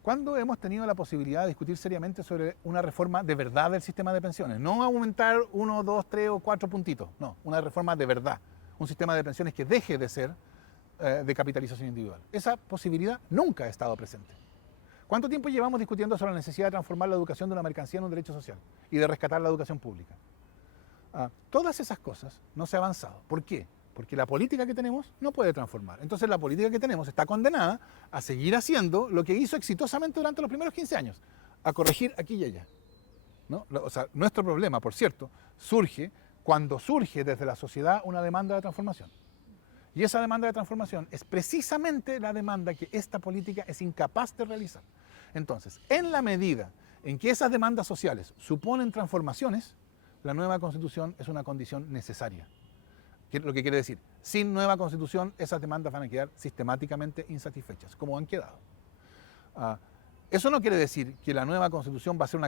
¿Cuándo hemos tenido la posibilidad de discutir seriamente sobre una reforma de verdad del sistema de pensiones? No aumentar 1, 2, 3 o 4 puntitos, no, una reforma de verdad. Un sistema de pensiones que deje de ser de capitalización individual. Esa posibilidad nunca ha estado presente. ¿Cuánto tiempo llevamos discutiendo sobre la necesidad de transformar la educación de una mercancía en un derecho social y de rescatar la educación pública? Todas esas cosas no se ha avanzado. ¿Por qué? Porque la política que tenemos no puede transformar. Entonces la política que tenemos está condenada a seguir haciendo lo que hizo exitosamente durante los primeros 15 años, a corregir aquí y allá, ¿no? O sea, nuestro problema, por cierto, surge cuando surge desde la sociedad una demanda de transformación. Y esa demanda de transformación es precisamente la demanda que esta política es incapaz de realizar. Entonces, en la medida en que esas demandas sociales suponen transformaciones, la nueva Constitución es una condición necesaria. Lo que quiere decir, sin nueva Constitución esas demandas van a quedar sistemáticamente insatisfechas, como han quedado. Eso no quiere decir que la nueva Constitución va a ser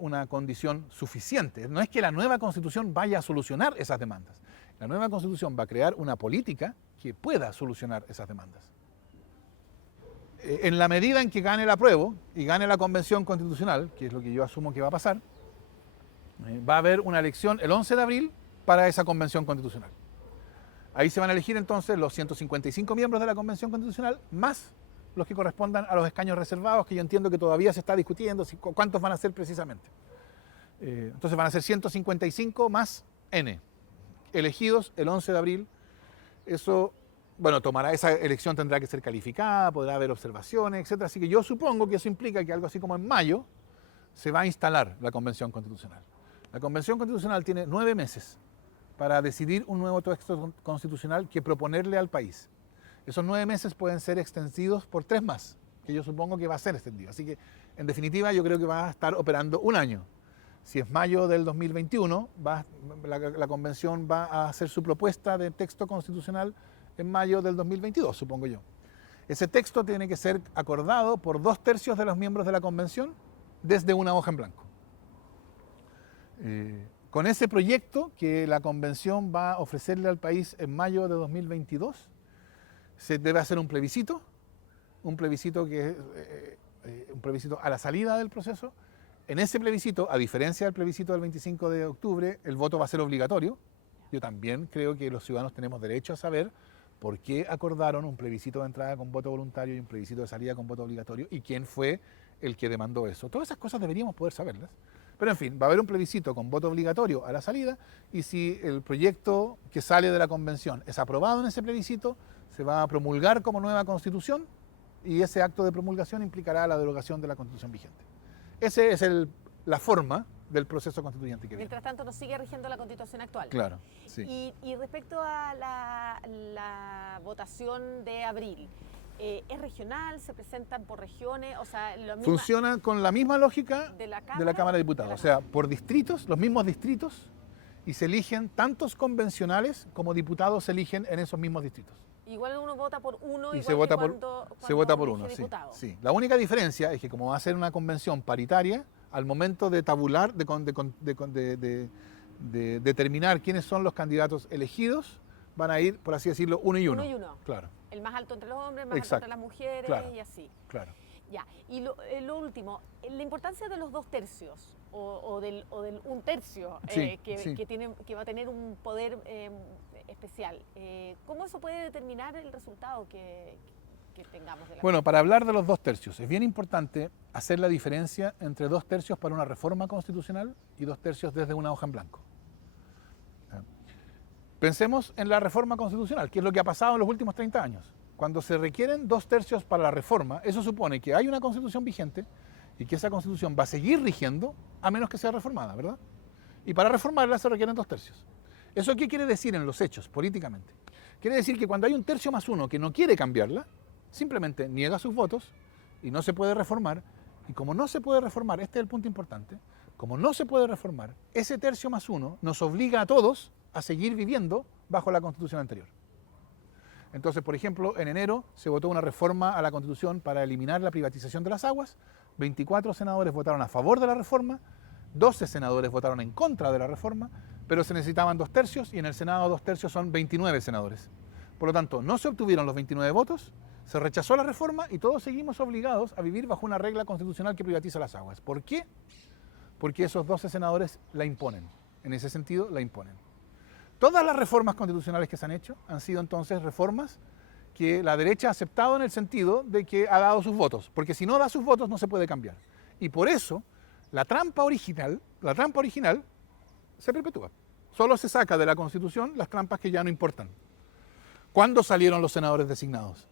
una condición suficiente. No es que la nueva Constitución vaya a solucionar esas demandas. La nueva Constitución va a crear una política que pueda solucionar esas demandas. En la medida en que gane el apruebo y gane la Convención Constitucional, que es lo que yo asumo que va a pasar, va a haber una elección el 11 de abril para esa Convención Constitucional. Ahí se van a elegir entonces los 155 miembros de la Convención Constitucional, más los que correspondan a los escaños reservados, que yo entiendo que todavía se está discutiendo cuántos van a ser precisamente. Entonces van a ser 155 más N, elegidos el 11 de abril. Eso, bueno, esa elección tendrá que ser calificada, podrá haber observaciones, etc. Así que yo supongo que eso implica que algo así como en mayo se va a instalar la Convención Constitucional. La Convención Constitucional tiene 9 meses para decidir un nuevo texto constitucional que proponerle al país. Esos 9 meses pueden ser extendidos por 3 más, que yo supongo que va a ser extendido. Así que, en definitiva, yo creo que va a estar operando un año. Si es mayo del 2021, la Convención va a hacer su propuesta de texto constitucional en mayo del 2022, supongo yo. Ese texto tiene que ser acordado por 2/3 de los miembros de la Convención desde una hoja en blanco. Con ese proyecto que la Convención va a ofrecerle al país en mayo de 2022, se debe hacer un plebiscito que un plebiscito a la salida del proceso. En ese plebiscito, a diferencia del plebiscito del 25 de octubre, el voto va a ser obligatorio. Yo también creo que los ciudadanos tenemos derecho a saber por qué acordaron un plebiscito de entrada con voto voluntario y un plebiscito de salida con voto obligatorio y quién fue el que demandó eso. Todas esas cosas deberíamos poder saberlas. Pero en fin, va a haber un plebiscito con voto obligatorio a la salida y si el proyecto que sale de la Convención es aprobado en ese plebiscito, se va a promulgar como nueva Constitución y ese acto de promulgación implicará la derogación de la Constitución vigente. Esa es la forma del proceso constituyente que viene. Mientras tanto, nos sigue rigiendo la Constitución actual. Claro, sí. Y respecto a la votación de abril, ¿es regional? ¿Se presentan por regiones? O sea, funciona con la misma lógica de la Cámara de Diputados. O sea, por distritos, los mismos distritos, y se eligen tantos convencionales como diputados se eligen en esos mismos distritos. Igual uno vota por uno y se vota por uno, sí. La única diferencia es que como va a ser una convención paritaria, al momento de tabular, de determinar quiénes son los candidatos elegidos, van a ir, por así decirlo, uno y uno. Uno y uno. Claro. El más alto entre los hombres, el más alto entre las mujeres, claro, y así. Claro. Ya. Y lo último, la importancia de los 2/3 o del 1/3 que va a tener un poder especial. ¿Cómo eso puede determinar el resultado que tengamos de la Bueno, para hablar de los 2/3, es bien importante hacer la diferencia entre 2/3 para una reforma constitucional y 2/3 desde una hoja en blanco. Pensemos en la reforma constitucional, que es lo que ha pasado en los últimos 30 años. Cuando se requieren 2/3 para la reforma, eso supone que hay una constitución vigente y que esa constitución va a seguir rigiendo a menos que sea reformada, ¿verdad? Y para reformarla se requieren 2/3. ¿Eso qué quiere decir en los hechos, políticamente? Quiere decir que cuando hay 1/3 más 1 que no quiere cambiarla, simplemente niega sus votos y no se puede reformar. Y como no se puede reformar, este es el punto importante, como no se puede reformar, ese 1/3 más 1 nos obliga a todos a seguir viviendo bajo la Constitución anterior. Entonces, por ejemplo, en enero se votó una reforma a la Constitución para eliminar la privatización de las aguas. 24 senadores votaron a favor de la reforma, 12 senadores votaron en contra de la reforma, pero se necesitaban 2/3 y en el Senado 2/3 son 29 senadores. Por lo tanto, no se obtuvieron los 29 votos, se rechazó la reforma y todos seguimos obligados a vivir bajo una regla constitucional que privatiza las aguas. ¿Por qué? Porque esos 12 senadores la imponen. En ese sentido, la imponen. Todas las reformas constitucionales que se han hecho han sido entonces reformas que la derecha ha aceptado en el sentido de que ha dado sus votos, porque si no da sus votos no se puede cambiar. Y por eso la trampa original se perpetúa. Solo se saca de la Constitución las trampas que ya no importan. ¿Cuándo salieron los senadores designados?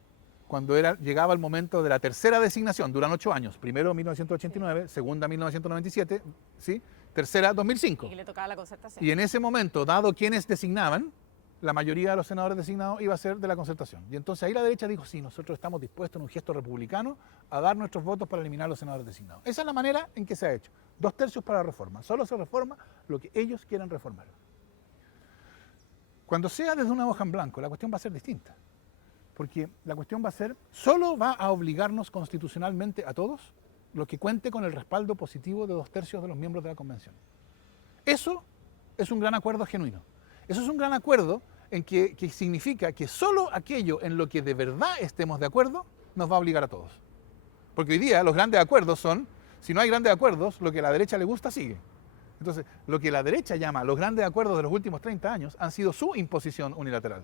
Cuando llegaba el momento de la tercera designación, duran 8 años, primero 1989, segunda 1997, ¿sí? Tercera 2005. Y que le tocaba la concertación. Y en ese momento, dado quienes designaban, la mayoría de los senadores designados iba a ser de la concertación. Y entonces ahí la derecha dijo, sí, nosotros estamos dispuestos en un gesto republicano a dar nuestros votos para eliminar los senadores designados. Esa es la manera en que se ha hecho. 2/3 para la reforma. Solo se reforma lo que ellos quieren reformar. Cuando sea desde una hoja en blanco, la cuestión va a ser distinta. Porque la cuestión va a ser, solo va a obligarnos constitucionalmente a todos lo que cuente con el respaldo positivo de 2/3 de los miembros de la Convención. Eso es un gran acuerdo genuino. Eso es un gran acuerdo en que significa que solo aquello en lo que de verdad estemos de acuerdo nos va a obligar a todos. Porque hoy día los grandes acuerdos son, si no hay grandes acuerdos, lo que a la derecha le gusta sigue. Entonces, lo que la derecha llama los grandes acuerdos de los últimos 30 años han sido su imposición unilateral.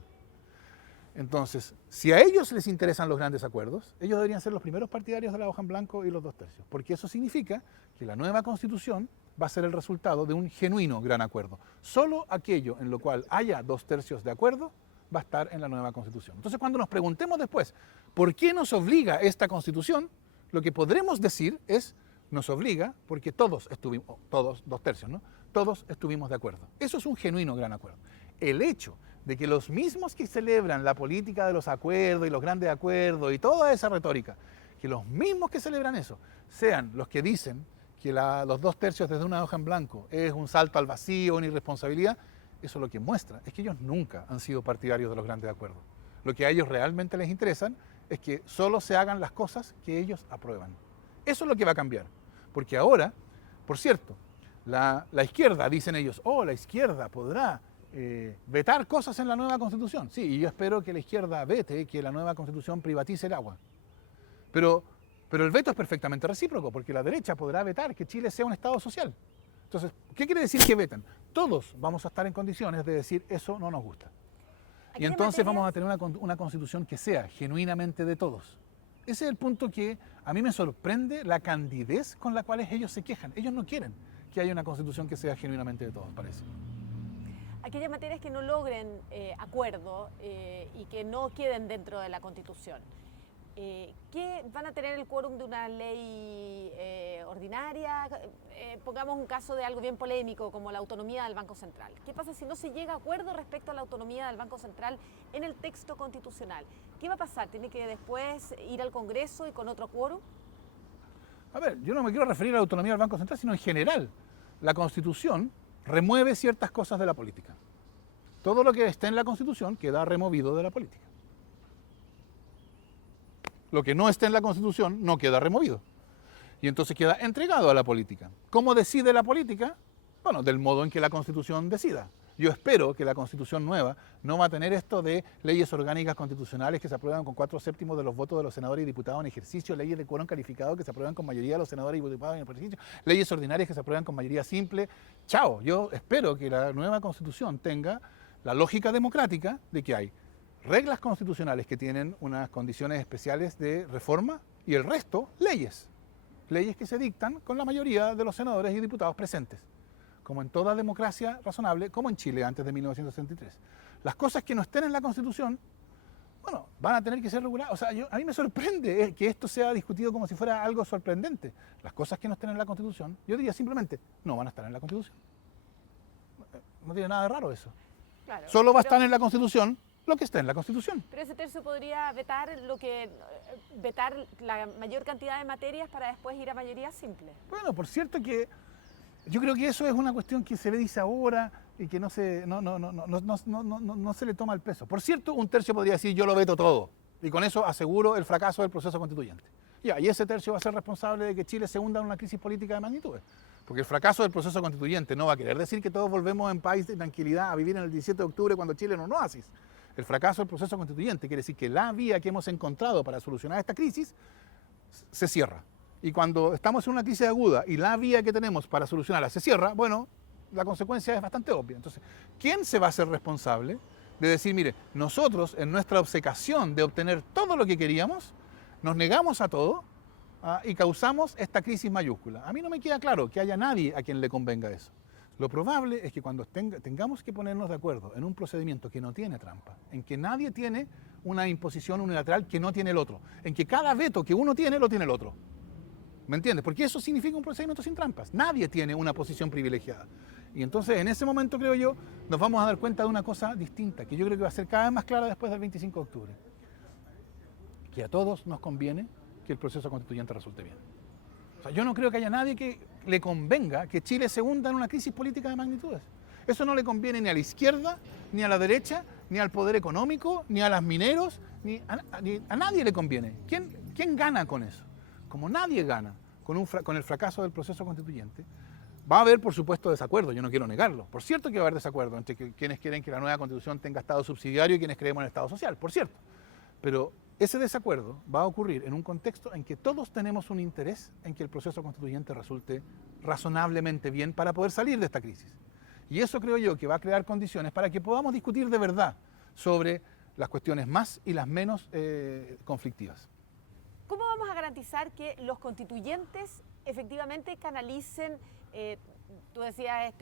Entonces, si a ellos les interesan los grandes acuerdos, ellos deberían ser los primeros partidarios de la hoja en blanco y los 2/3, porque eso significa que la nueva Constitución va a ser el resultado de un genuino gran acuerdo. Solo aquello en lo cual haya 2/3 de acuerdo va a estar en la nueva Constitución. Entonces, cuando nos preguntemos después, ¿por qué nos obliga esta Constitución? Lo que podremos decir es, nos obliga porque todos estuvimos, todos, 2/3, ¿no? Todos estuvimos de acuerdo. Eso es un genuino gran acuerdo. El hecho de que los mismos que celebran la política de los acuerdos y los grandes acuerdos y toda esa retórica, que los mismos que celebran eso, sean los que dicen que los 2/3 desde una hoja en blanco es un salto al vacío, una irresponsabilidad, eso lo que muestra es que ellos nunca han sido partidarios de los grandes acuerdos. Lo que a ellos realmente les interesa es que solo se hagan las cosas que ellos aprueban. Eso es lo que va a cambiar. Porque ahora, por cierto, la izquierda, dicen ellos, la izquierda podrá vetar cosas en la nueva Constitución. Sí, y yo espero que la izquierda vete que la nueva Constitución privatice el agua. Pero el veto es perfectamente recíproco, porque la derecha podrá vetar que Chile sea un Estado social. Entonces, ¿qué quiere decir que vetan? Todos vamos a estar en condiciones de decir eso no nos gusta. Y entonces vamos a tener una Constitución que sea genuinamente de todos. Ese es el punto que a mí me sorprende la candidez con la cual ellos se quejan. Ellos no quieren que haya una Constitución que sea genuinamente de todos, parece. Aquellas materias que no logren acuerdo y que no queden dentro de la Constitución, ¿qué van a tener el quórum de una ley ordinaria? Pongamos un caso de algo bien polémico como la autonomía del Banco Central. ¿Qué pasa si no se llega a acuerdo respecto a la autonomía del Banco Central en el texto constitucional? ¿Qué va a pasar? ¿Tiene que después ir al Congreso y con otro quórum? A ver, yo no me quiero referir a la autonomía del Banco Central, sino en general. La Constitución remueve ciertas cosas de la política. Todo lo que esté en la Constitución queda removido de la política. Lo que no esté en la Constitución no queda removido. Y entonces queda entregado a la política. ¿Cómo decide la política? Bueno, del modo en que la Constitución decida. Yo espero que la Constitución nueva no va a tener esto de leyes orgánicas constitucionales que se aprueban con 4/7 de los votos de los senadores y diputados en ejercicio, leyes de quórum calificado que se aprueban con mayoría de los senadores y diputados en ejercicio, leyes ordinarias que se aprueban con mayoría simple. Chao, yo espero que la nueva Constitución tenga la lógica democrática de que hay reglas constitucionales que tienen unas condiciones especiales de reforma y el resto, leyes. Leyes que se dictan con la mayoría de los senadores y diputados presentes, como en toda democracia razonable, como en Chile antes de 1963. Las cosas que no estén en la Constitución, bueno, van a tener que ser reguladas. O sea, a mí me sorprende que esto sea discutido como si fuera algo sorprendente. Las cosas que no estén en la Constitución, yo diría simplemente, no van a estar en la Constitución. No tiene nada de raro eso. Claro, Solo va a estar en la Constitución lo que está en la Constitución. Pero ese tercio podría vetar la mayor cantidad de materias para después ir a mayoría simple. Bueno, por cierto que yo creo que eso es una cuestión que se dice ahora y que no se le toma el peso. Por cierto, un tercio podría decir yo lo veto todo y con eso aseguro el fracaso del proceso constituyente. Y ese tercio va a ser responsable de que Chile se hunda en una crisis política de magnitudes. Porque el fracaso del proceso constituyente no va a querer decir que todos volvemos en paz y tranquilidad a vivir en el 17 de octubre cuando Chile no oasis. El fracaso del proceso constituyente quiere decir que la vía que hemos encontrado para solucionar esta crisis se cierra. Y cuando estamos en una crisis aguda y la vía que tenemos para solucionarla se cierra, bueno, la consecuencia es bastante obvia. Entonces, ¿quién se va a hacer responsable de decir, mire, nosotros en nuestra obcecación de obtener todo lo que queríamos, nos negamos a todo y causamos esta crisis mayúscula? A mí no me queda claro que haya nadie a quien le convenga eso. Lo probable es que cuando tengamos que ponernos de acuerdo en un procedimiento que no tiene trampa, en que nadie tiene una imposición unilateral que no tiene el otro, en que cada veto que uno tiene lo tiene el otro. ¿Me entiendes? Porque eso significa un procedimiento sin trampas. Nadie tiene una posición privilegiada. Y entonces en ese momento, creo yo, nos vamos a dar cuenta de una cosa distinta, que yo creo que va a ser cada vez más clara después del 25 de octubre. Que a todos nos conviene que el proceso constituyente resulte bien. O sea, yo no creo que haya nadie que le convenga que Chile se hunda en una crisis política de magnitudes. Eso no le conviene ni a la izquierda, ni a la derecha, ni al poder económico, ni a los mineros, ni a nadie le conviene. ¿Quién gana con eso? Como nadie gana con el fracaso del proceso constituyente, va a haber, por supuesto, desacuerdo, yo no quiero negarlo. Por cierto que va a haber desacuerdo entre quienes quieren que la nueva Constitución tenga Estado subsidiario y quienes creemos en el Estado social, por cierto. Pero ese desacuerdo va a ocurrir en un contexto en que todos tenemos un interés en que el proceso constituyente resulte razonablemente bien para poder salir de esta crisis. Y eso creo yo que va a crear condiciones para que podamos discutir de verdad sobre las cuestiones más y las menos conflictivas. ¿Cómo vamos a garantizar que los constituyentes efectivamente canalicen, tú decías,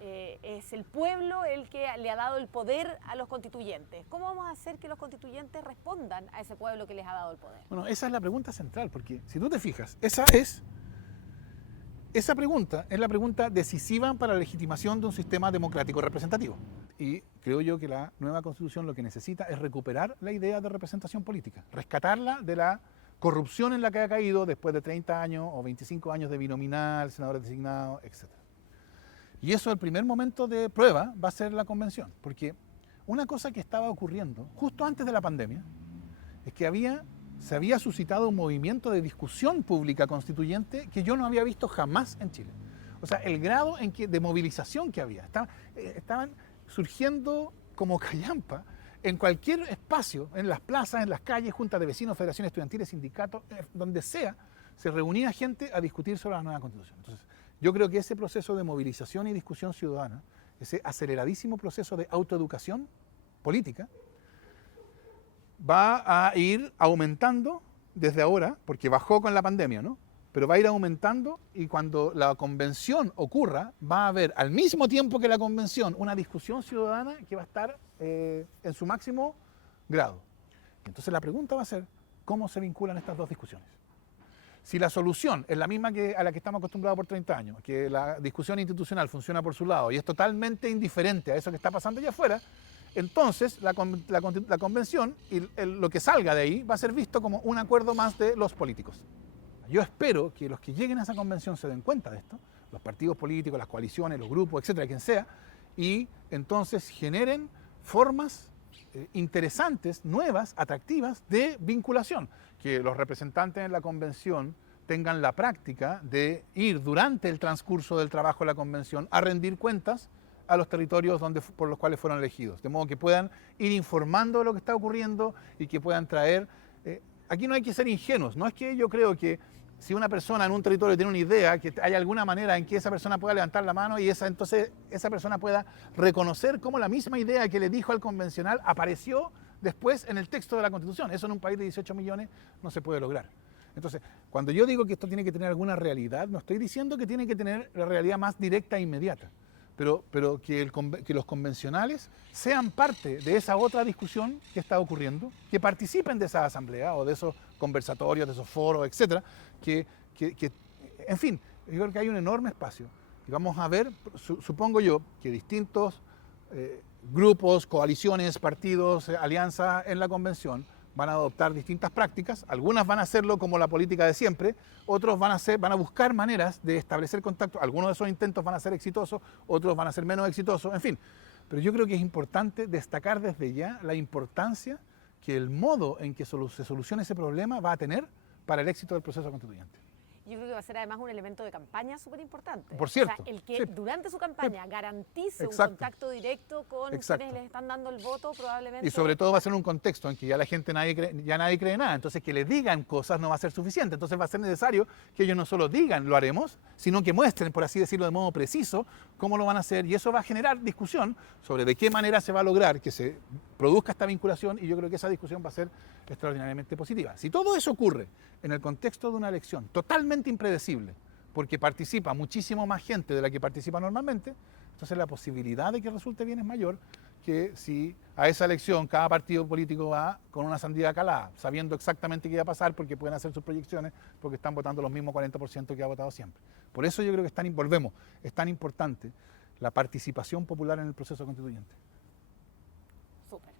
es el pueblo el que le ha dado el poder a los constituyentes? ¿Cómo vamos a hacer que los constituyentes respondan a ese pueblo que les ha dado el poder? Bueno, esa es la pregunta central, porque si tú te fijas, esa pregunta es la pregunta decisiva para la legitimación de un sistema democrático representativo. Y creo yo que la nueva Constitución lo que necesita es recuperar la idea de representación política, rescatarla de la corrupción en la que ha caído después de 30 años o 25 años de binominal, senadores designados, etc. Y eso, el primer momento de prueba va a ser la convención, porque una cosa que estaba ocurriendo justo antes de la pandemia es que se había suscitado un movimiento de discusión pública constituyente que yo no había visto jamás en Chile. O sea, el grado de movilización que había. Estaban surgiendo como callampa en cualquier espacio, en las plazas, en las calles, juntas de vecinos, federaciones estudiantiles, sindicatos, donde sea, se reunía gente a discutir sobre la nueva Constitución. Entonces, yo creo que ese proceso de movilización y discusión ciudadana, ese aceleradísimo proceso de autoeducación política, va a ir aumentando desde ahora, porque bajó con la pandemia, ¿no? Pero va a ir aumentando, y cuando la convención ocurra, va a haber al mismo tiempo que la convención una discusión ciudadana que va a estar en su máximo grado. Entonces la pregunta va a ser, ¿cómo se vinculan estas dos discusiones? Si la solución es la misma a la que estamos acostumbrados por 30 años, que la discusión institucional funciona por su lado y es totalmente indiferente a eso que está pasando allá afuera, entonces la convención y lo que salga de ahí va a ser visto como un acuerdo más de los políticos. Yo espero que los que lleguen a esa convención se den cuenta de esto, los partidos políticos, las coaliciones, los grupos, etcétera, quien sea, y entonces generen formas interesantes, nuevas, atractivas de vinculación. Que los representantes en la convención tengan la práctica de ir durante el transcurso del trabajo de la convención a rendir cuentas a los territorios por los cuales fueron elegidos, de modo que puedan ir informando de lo que está ocurriendo y que puedan traer... aquí no hay que ser ingenuos, no es que yo creo que si una persona en un territorio tiene una idea, que hay alguna manera en que esa persona pueda levantar la mano y entonces esa persona pueda reconocer cómo la misma idea que le dijo al convencional apareció después en el texto de la Constitución. Eso en un país de 18 millones no se puede lograr. Entonces, cuando yo digo que esto tiene que tener alguna realidad, no estoy diciendo que tiene que tener la realidad más directa e inmediata, pero que los convencionales sean parte de esa otra discusión que está ocurriendo, que participen de esa asamblea o de esos conversatorios, de esos foros, etcétera, en fin, yo creo que hay un enorme espacio y vamos a ver, supongo yo, que distintos grupos, coaliciones, partidos, alianzas en la convención van a adoptar distintas prácticas, algunas van a hacerlo como la política de siempre, otros van a buscar maneras de establecer contacto, algunos de esos intentos van a ser exitosos, otros van a ser menos exitosos, en fin. Pero yo creo que es importante destacar desde ya la importancia que el modo en que se solucione ese problema va a tener para el éxito del proceso constituyente. Yo creo que va a ser además un elemento de campaña súper importante. Por cierto. O sea, el que durante su campaña garantice un contacto directo con quienes les están dando el voto, probablemente... Y sobre todo va a ser un contexto en que ya la gente nadie cree nada. Entonces que le digan cosas no va a ser suficiente. Entonces va a ser necesario que ellos no solo digan lo haremos, sino que muestren, por así decirlo de modo preciso, cómo lo van a hacer. Y eso va a generar discusión sobre de qué manera se va a lograr que se produzca esta vinculación, y yo creo que esa discusión va a ser extraordinariamente positiva. Si todo eso ocurre en el contexto de una elección totalmente impredecible, porque participa muchísimo más gente de la que participa normalmente, entonces la posibilidad de que resulte bien es mayor que si a esa elección cada partido político va con una sandía calada, sabiendo exactamente qué va a pasar, porque pueden hacer sus proyecciones, porque están votando los mismos 40% que ha votado siempre. Por eso yo creo que es tan importante la participación popular en el proceso constituyente. Súper.